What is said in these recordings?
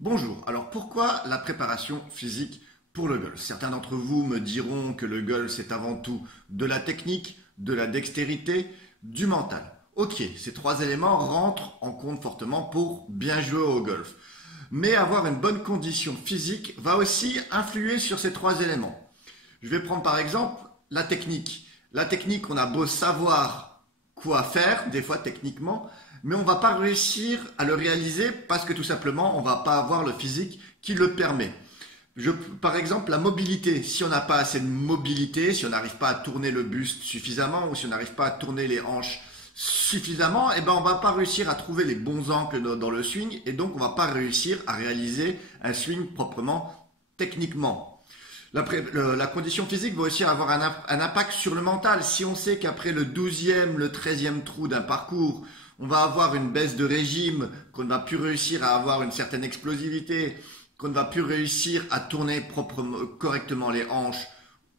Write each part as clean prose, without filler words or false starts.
Bonjour, alors pourquoi la préparation physique pour le golf? Certains d'entre vous me diront que le golf c'est avant tout de la technique, de la dextérité, du mental. Ok, ces trois éléments rentrent en compte fortement pour bien jouer au golf. Mais avoir une bonne condition physique va aussi influer sur ces trois éléments. Je vais prendre par exemple la technique. La technique, on a beau savoir quoi faire, des fois techniquement, mais on ne va pas réussir à le réaliser parce que tout simplement, on ne va pas avoir le physique qui le permet. Par exemple, la mobilité. Si on n'a pas assez de mobilité, si on n'arrive pas à tourner le buste suffisamment ou si on n'arrive pas à tourner les hanches suffisamment, eh ben on va pas réussir à trouver les bons angles dans le swing et donc on va pas réussir à réaliser un swing proprement techniquement. La condition physique va aussi avoir un impact sur le mental. Si on sait qu'après le 12e, le 13e trou d'un parcours, on va avoir une baisse de régime, qu'on ne va plus réussir à avoir une certaine explosivité, qu'on ne va plus réussir à tourner correctement les hanches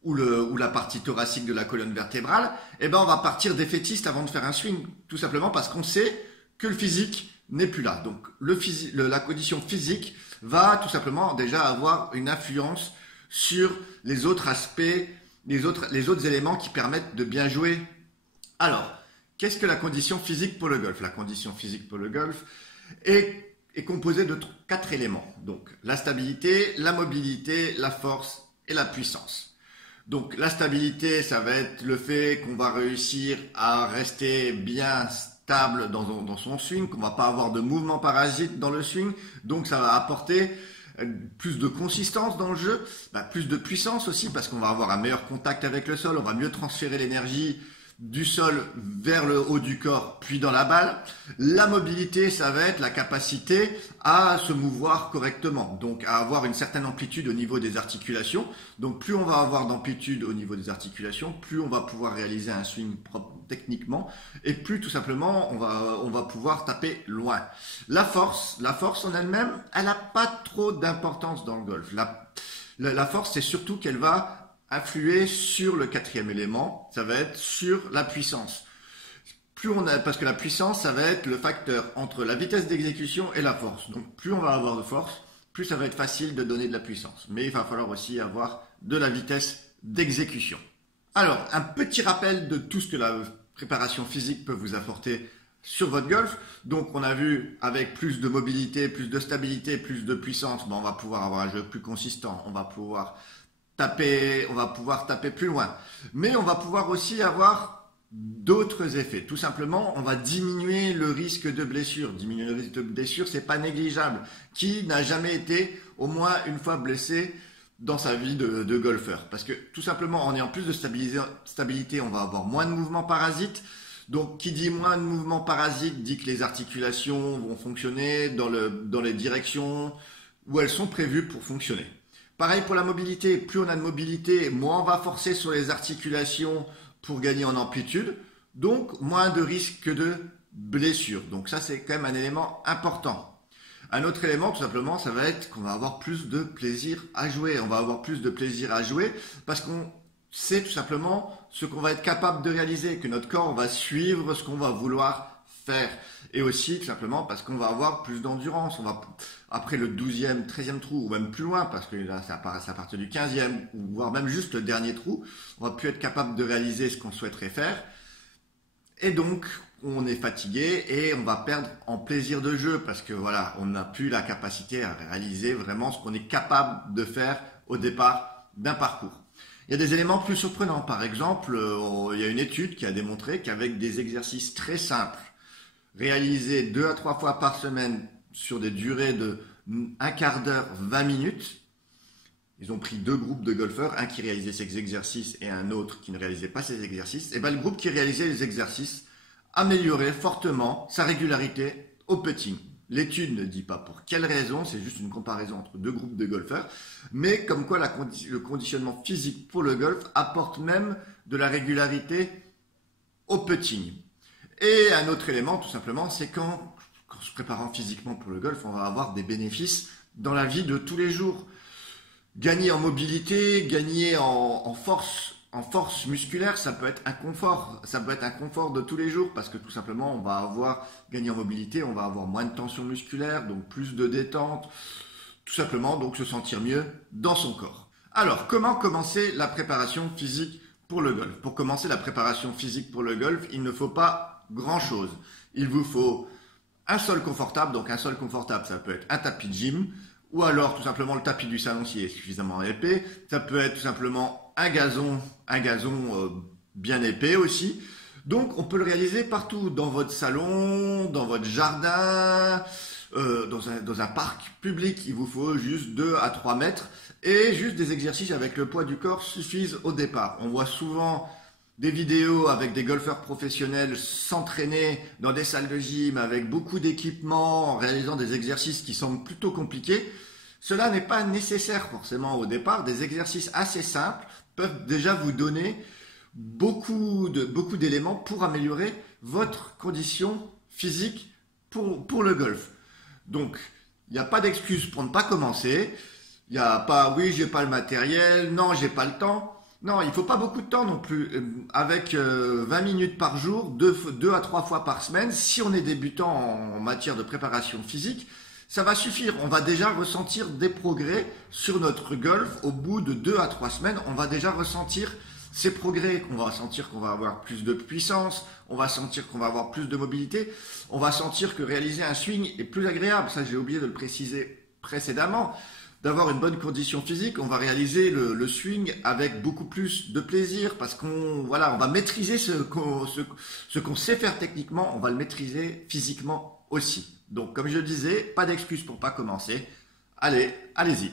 ou la partie thoracique de la colonne vertébrale, eh ben on va partir défaitiste avant de faire un swing, tout simplement parce qu'on sait que le physique n'est plus là. Donc la condition physique va tout simplement déjà avoir une influence sur les autres aspects, les autres éléments qui permettent de bien jouer. Alors, qu'est-ce que la condition physique pour le golf? La condition physique pour le golf est composée de quatre éléments. Donc, la stabilité, la mobilité, la force et la puissance. Donc, la stabilité, ça va être le fait qu'on va réussir à rester bien stable dans son swing, qu'on va pas avoir de mouvement parasite dans le swing. Donc, ça va apporter plus de consistance dans le jeu, plus de puissance aussi parce qu'on va avoir un meilleur contact avec le sol, on va mieux transférer l'énergie du sol vers le haut du corps puis dans la balle. La mobilité, ça va être la capacité à se mouvoir correctement, donc à avoir une certaine amplitude au niveau des articulations. Donc plus on va avoir d'amplitude au niveau des articulations, plus on va pouvoir réaliser un swing propre techniquement et plus tout simplement on va pouvoir taper loin. La force en elle-même, elle n'a pas trop d'importance dans le golf. La force, c'est surtout qu'elle va influer sur le quatrième élément, ça va être sur la puissance. Parce que la puissance, ça va être le facteur entre la vitesse d'exécution et la force. Donc plus on va avoir de force, plus ça va être facile de donner de la puissance. Mais il va falloir aussi avoir de la vitesse d'exécution. Alors, un petit rappel de tout ce que la préparation physique peut vous apporter sur votre golf. Donc on a vu avec plus de mobilité, plus de stabilité, plus de puissance, on va pouvoir avoir un jeu plus consistant, on va pouvoir taper plus loin. Mais on va pouvoir aussi avoir d'autres effets. Tout simplement, on va diminuer le risque de blessure. Diminuer le risque de blessure, c'est pas négligeable. Qui n'a jamais été au moins une fois blessé dans sa vie de golfeur? Parce que tout simplement, en ayant plus de stabilité, on va avoir moins de mouvements parasites. Donc, qui dit moins de mouvements parasites dit que les articulations vont fonctionner dans les directions où elles sont prévues pour fonctionner. Pareil pour la mobilité, plus on a de mobilité, moins on va forcer sur les articulations pour gagner en amplitude, donc moins de risque de blessure. Donc ça c'est quand même un élément important. Un autre élément tout simplement, ça va être qu'on va avoir plus de plaisir à jouer. On va avoir plus de plaisir à jouer parce qu'on sait tout simplement ce qu'on va être capable de réaliser, que notre corps va suivre ce qu'on va vouloir faire. Et aussi tout simplement parce qu'on va avoir plus d'endurance. Après le 12e, 13e trou, ou même plus loin, parce que là c'est à partir du 15e, ou voire même juste le dernier trou, on va plus être capable de réaliser ce qu'on souhaiterait faire. Et donc on est fatigué et on va perdre en plaisir de jeu, parce que voilà, on n'a plus la capacité à réaliser vraiment ce qu'on est capable de faire au départ d'un parcours. Il y a des éléments plus surprenants. Par exemple, il y a une étude qui a démontré qu'avec des exercices très simples, réalisés 2 à 3 fois par semaine sur des durées de un quart d'heure, 20 minutes. Ils ont pris deux groupes de golfeurs, un qui réalisait ces exercices et un autre qui ne réalisait pas ces exercices. Et bien le groupe qui réalisait les exercices améliorait fortement sa régularité au putting. L'étude ne dit pas pour quelle raison, c'est juste une comparaison entre deux groupes de golfeurs, mais comme quoi le conditionnement physique pour le golf apporte même de la régularité au putting. Et un autre élément, tout simplement, c'est qu'en se préparant physiquement pour le golf, on va avoir des bénéfices dans la vie de tous les jours. Gagner en mobilité, gagner en force musculaire, ça peut être un confort. Ça peut être un confort de tous les jours parce que tout simplement, on va avoir gagné en mobilité, on va avoir moins de tension musculaire, donc plus de détente. tout simplement donc se sentir mieux dans son corps. Alors, comment commencer la préparation physique pour le golf? Pour commencer la préparation physique pour le golf, il ne faut pas grand-chose. Il vous faut un sol confortable, donc un sol confortable, ça peut être un tapis de gym, ou alors tout simplement le tapis du salon s'il est suffisamment épais. Ça peut être tout simplement un gazon bien épais aussi. Donc on peut le réaliser partout, dans votre salon, dans votre jardin, dans un parc public. Il vous faut juste 2 à 3 mètres et juste des exercices avec le poids du corps suffisent au départ. On voit souvent des vidéos avec des golfeurs professionnels s'entraîner dans des salles de gym avec beaucoup d'équipements en réalisant des exercices qui semblent plutôt compliqués. Cela n'est pas nécessaire forcément au départ. Des exercices assez simples peuvent déjà vous donner beaucoup d'éléments pour améliorer votre condition physique pour le golf. Donc, il n'y a pas d'excuse pour ne pas commencer. Il n'y a pas, oui, j'ai pas le matériel, non, j'ai pas le temps. Non, il faut pas beaucoup de temps non plus. Avec 20 minutes par jour, 2 à 3 fois par semaine, si on est débutant en matière de préparation physique, ça va suffire. On va déjà ressentir des progrès sur notre golf. Au bout de 2 à 3 semaines, on va déjà ressentir ces progrès. On va sentir qu'on va avoir plus de puissance, on va sentir qu'on va avoir plus de mobilité, on va sentir que réaliser un swing est plus agréable. Ça, j'ai oublié de le préciser précédemment. D'avoir une bonne condition physique, on va réaliser le swing avec beaucoup plus de plaisir parce on va maîtriser ce qu'on sait faire techniquement, on va le maîtriser physiquement aussi. Donc, comme je le disais, pas d'excuse pour pas commencer. Allez, allez-y.